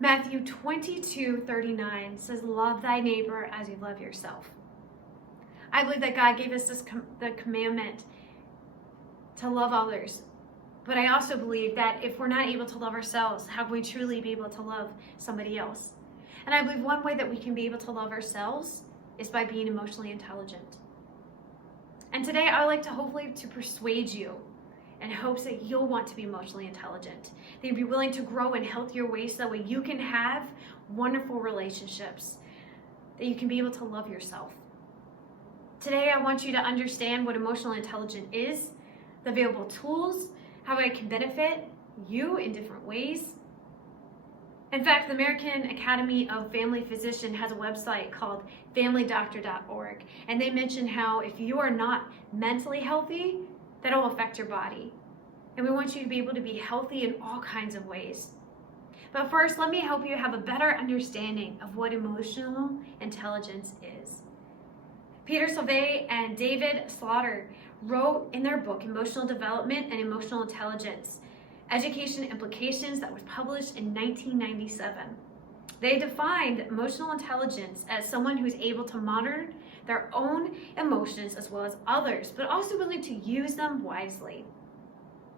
Matthew 22:39 says, love thy neighbor as you love yourself. I believe that God gave us the commandment to love others. But I also believe that if we're not able to love ourselves, how can we truly be able to love somebody else? And I believe one way that we can be able to love ourselves is by being emotionally intelligent. And today I would like to hopefully to persuade you in hopes that you'll want to be emotionally intelligent, that you'll be willing to grow in healthier ways so that way you can have wonderful relationships, that you can be able to love yourself. Today I want you to understand what emotional intelligence is, the available tools, how it can benefit you in different ways. In fact, the American Academy of Family Physicians has a website called familydoctor.org, and they mention how if you are not mentally healthy, that will affect your body. And we want you to be able to be healthy in all kinds of ways. But first, let me help you have a better understanding of what emotional intelligence is. Peter Sauvage and David Slaughter wrote in their book, Emotional Development and Emotional Intelligence, Education Implications, that was published in 1997. They defined emotional intelligence as someone who is able to monitor their own emotions as well as others, but also willing to use them wisely.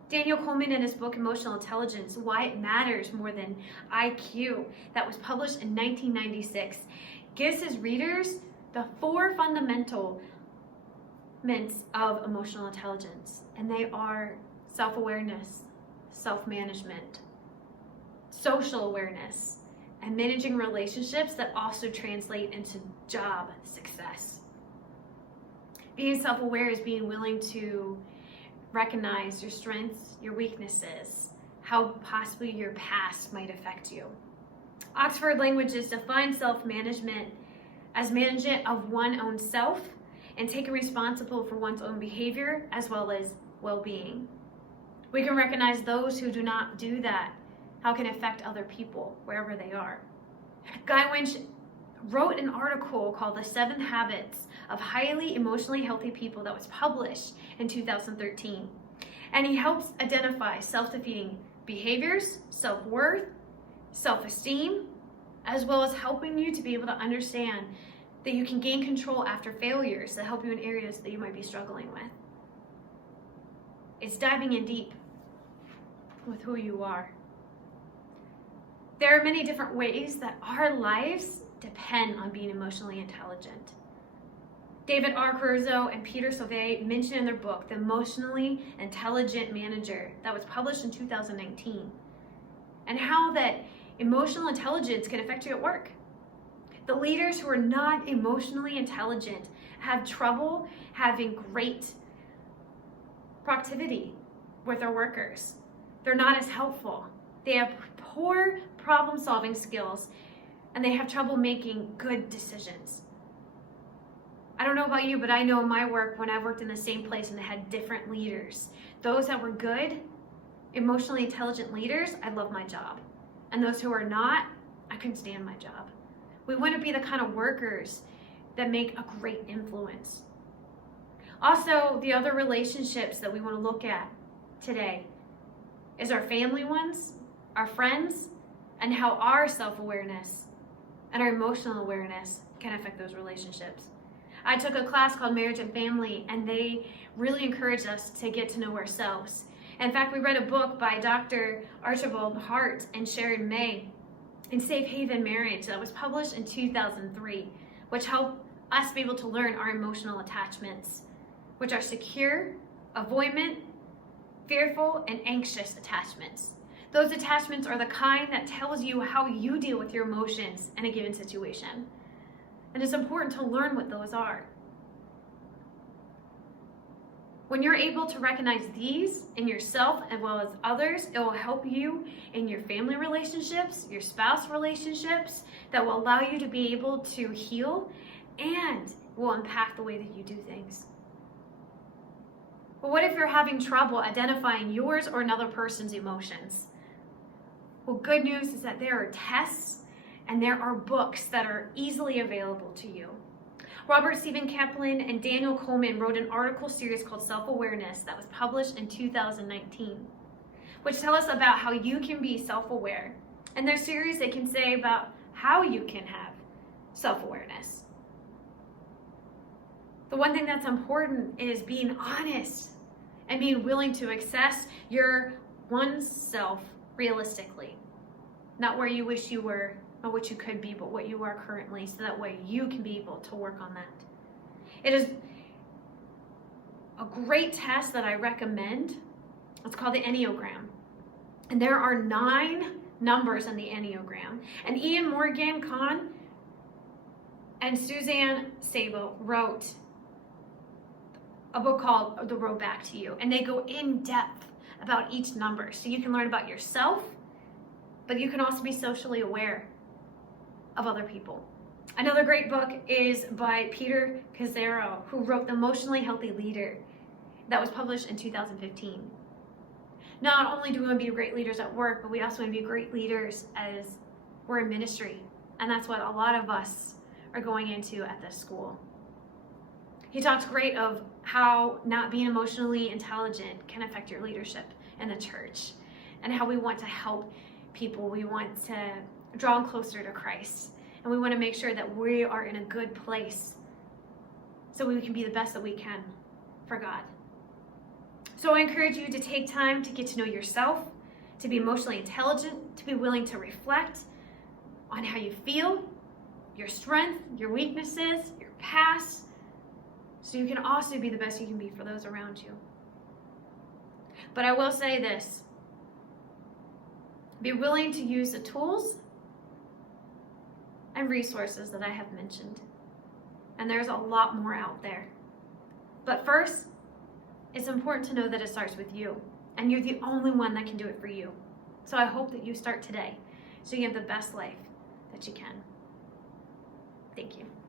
Daniel Coleman, in his book, Emotional Intelligence, Why It Matters More Than IQ, that was published in 1996, gives his readers the 4 fundamentals of emotional intelligence, and they are self-awareness, self-management, social awareness, and managing relationships that also translate into job success. Being self-aware is being willing to recognize your strengths, your weaknesses, how possibly your past might affect you. Oxford Languages define self-management as management of one's own self and taking responsible for one's own behavior as well as well-being. We can recognize those who do not do that, how it can affect other people wherever they are. Guy Winch wrote an article called The 7 Habits of Highly Emotionally Healthy People that was published in 2013. And he helps identify self-defeating behaviors, self-worth, self-esteem, as well as helping you to be able to understand that you can gain control after failures that help you in areas that you might be struggling with. It's diving in deep with who you are. There are many different ways that our lives depend on being emotionally intelligent. David R. Caruso and Peter Sauvage mention in their book, The Emotionally Intelligent Manager, that was published in 2019, and how that emotional intelligence can affect you at work. The leaders who are not emotionally intelligent have trouble having great productivity with their workers. They're not as helpful. They have poor problem-solving skills, and they have trouble making good decisions. I don't know about you, but I know in my work, when I worked in the same place and they had different leaders, those that were good, emotionally intelligent leaders, I love my job. And those who are not, I couldn't stand my job. We want to be the kind of workers that make a great influence. Also, the other relationships that we want to look at today is our family ones, our friends, and how our self-awareness and our emotional awareness can affect those relationships. I took a class called Marriage and Family, and they really encouraged us to get to know ourselves. In fact, we read a book by Dr. Archibald Hart and Sharon May in Safe Haven Marriage that was published in 2003, which helped us be able to learn our emotional attachments, which are secure, avoidant, fearful, and anxious attachments. Those attachments are the kind that tells you how you deal with your emotions in a given situation. And it's important to learn what those are. When you're able to recognize these in yourself as well as others, it will help you in your family relationships, your spouse relationships, that will allow you to be able to heal and will impact the way that you do things. But what if you're having trouble identifying yours or another person's emotions? Well, good news is that there are tests and there are books that are easily available to you. Robert Stephen Kaplan and Daniel Coleman wrote an article series called Self-Awareness that was published in 2019, which tell us about how you can be self-aware And there's series they can say about how you can have self-awareness. The one thing that's important is being honest and being willing to assess your oneself realistically. Not where you wish you were or what you could be, but what you are currently, so that way you can be able to work on that. It is a great test that I recommend. It's called the Enneagram. And there are 9 numbers in the Enneagram. And Ian Morgan Kahn and Suzanne Stabile wrote a book called The Road Back to You. And they go in depth about each number. So you can learn about yourself, but you can also be socially aware of other people. Another great book is by Peter Cazzaro, who wrote The Emotionally Healthy Leader, that was published in 2015. Not only do we want to be great leaders at work, but we also want to be great leaders as we're in ministry. And that's what a lot of us are going into at this school. He talks great of how not being emotionally intelligent can affect your leadership in the church, and how we want to help people. We want to draw them closer to Christ, and we want to make sure that we are in a good place so we can be the best that we can for God. So I encourage you to take time to get to know yourself, to be emotionally intelligent, to be willing to reflect on how you feel, your strength, your weaknesses, your past, so you can also be the best you can be for those around you. But I will say this: be willing to use the tools and resources that I have mentioned. And there's a lot more out there. But first, it's important to know that it starts with you. And you're the only one that can do it for you. So I hope that you start today so you have the best life that you can. Thank you.